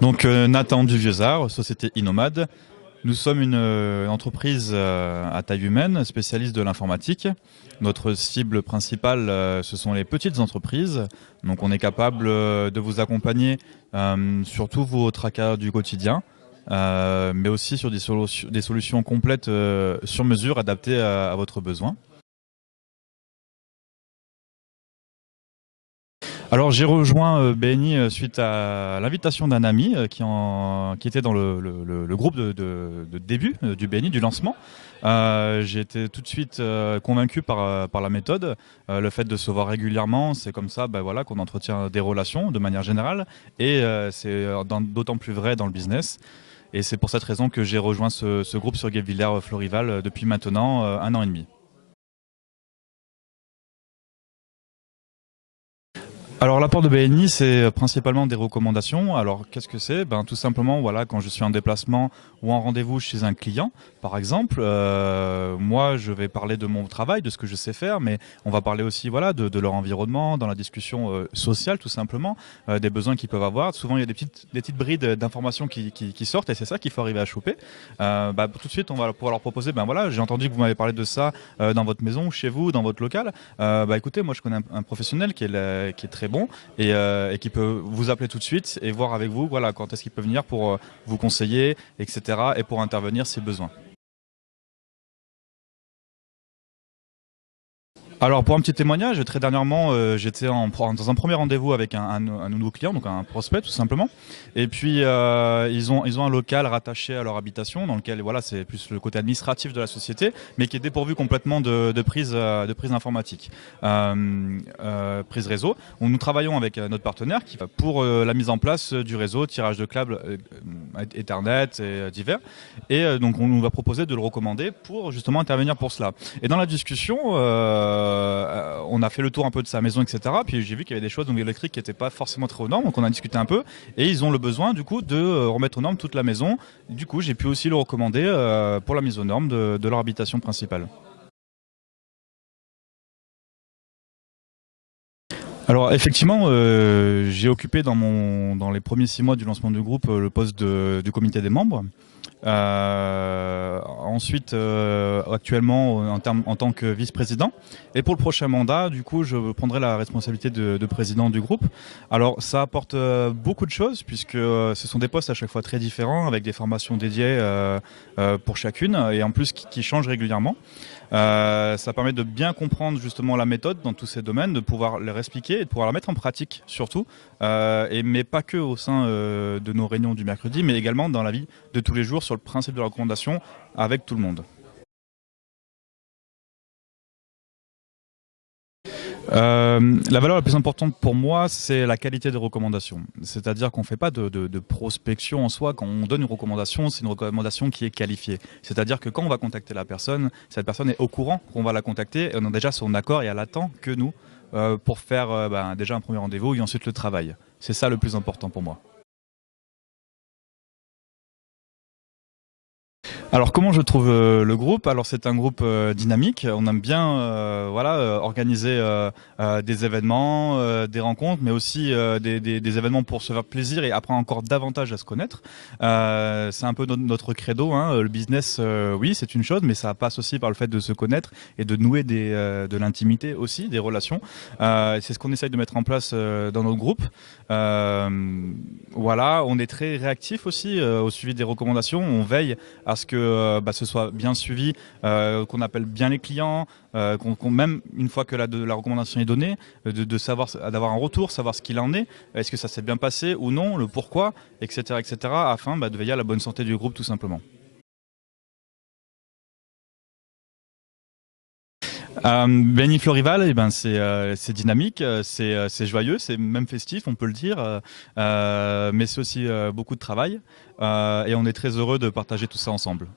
Donc Nathan Duvieux-Art, société Inomad. Nous sommes une entreprise à taille humaine, spécialiste de l'informatique. Notre cible principale, ce sont les petites entreprises. Donc on est capable de vous accompagner sur tous vos tracas du quotidien, mais aussi sur des solutions complètes sur mesure, adaptées à votre besoin. Alors j'ai rejoint BNI suite à l'invitation d'un ami qui était dans le groupe de début du BNI, du lancement. J'ai été tout de suite convaincu par la méthode, le fait de se voir régulièrement, c'est comme ça voilà, qu'on entretient des relations de manière générale, et c'est d'autant plus vrai dans le business. Et c'est pour cette raison que j'ai rejoint ce groupe sur Guebwiller-Florival depuis maintenant 1 an et demi. Alors l'apport de BNI, c'est principalement des recommandations. Alors qu'est-ce que c'est? Tout simplement, voilà, quand je suis en déplacement ou en rendez-vous chez un client, par exemple, moi je vais parler de mon travail, de ce que je sais faire, mais on va parler aussi, voilà, de leur environnement, dans la discussion sociale tout simplement, des besoins qu'ils peuvent avoir. Souvent il y a des petites brides d'informations qui sortent, et c'est ça qu'il faut arriver à choper. Tout de suite on va pouvoir leur proposer, voilà, j'ai entendu que vous m'avez parlé de ça dans votre maison, chez vous, dans votre local. Écoutez, moi je connais un professionnel qui est très bon et qui peut vous appeler tout de suite et voir avec vous, voilà, quand est-ce qu'il peut venir pour vous conseiller, etc. et pour intervenir si besoin. Alors pour un petit témoignage, très dernièrement, j'étais dans un premier rendez-vous avec un nouveau client, donc un prospect tout simplement. Et puis ils ont un local rattaché à leur habitation, dans lequel voilà, c'est plus le côté administratif de la société, mais qui est dépourvu complètement de prise informatique, prise réseau. Nous travaillons avec notre partenaire qui va pour la mise en place du réseau, tirage de câbles Ethernet et divers. Et donc on nous va proposer de le recommander pour justement intervenir pour cela. Et dans la discussion, on a fait le tour un peu de sa maison, etc. Puis j'ai vu qu'il y avait des choses donc électriques qui n'étaient pas forcément très aux normes, donc on a discuté un peu. Et ils ont le besoin du coup de remettre aux normes toute la maison. Du coup, j'ai pu aussi le recommander pour la mise aux normes de leur habitation principale. Alors effectivement, j'ai occupé dans les premiers 6 mois du lancement du groupe le poste du comité des membres. Ensuite, actuellement, en tant que vice-président. Et pour le prochain mandat, du coup, je prendrai la responsabilité de président du groupe. Alors, ça apporte beaucoup de choses, puisque ce sont des postes à chaque fois très différents, avec des formations dédiées pour chacune, et en plus qui changent régulièrement. Ça permet de bien comprendre justement la méthode dans tous ces domaines, de pouvoir leur expliquer et de pouvoir la mettre en pratique surtout, mais pas que au sein de nos réunions du mercredi, mais également dans la vie de tous les jours sur le principe de la recommandation avec tout le monde. La valeur la plus importante pour moi, c'est la qualité des recommandations. C'est-à-dire qu'on ne fait pas de prospection en soi. Quand on donne une recommandation, c'est une recommandation qui est qualifiée. C'est-à-dire que quand on va contacter la personne, cette personne est au courant qu'on va la contacter et on a déjà son accord et elle attend que nous pour faire déjà un premier rendez-vous et ensuite le travail. C'est ça le plus important pour moi. Alors comment je trouve le groupe? Alors c'est un groupe dynamique. On aime bien voilà, organiser des événements, des rencontres, mais aussi des événements pour se faire plaisir et apprendre encore davantage à se connaître. C'est un peu notre credo, hein. Le business, oui, c'est une chose, mais ça passe aussi par le fait de se connaître et de nouer de l'intimité aussi, des relations. C'est ce qu'on essaye de mettre en place dans notre groupe. Voilà, on est très réactif aussi au suivi des recommandations. On veille à ce que ce soit bien suivi, qu'on appelle bien les clients, même une fois que la recommandation est donnée, de savoir, d'avoir un retour, savoir ce qu'il en est-ce que ça s'est bien passé ou non, le pourquoi, etc., afin de veiller à la bonne santé du groupe tout simplement. Benny Florival, c'est dynamique, c'est joyeux, c'est même festif, on peut le dire, mais c'est aussi beaucoup de travail et on est très heureux de partager tout ça ensemble.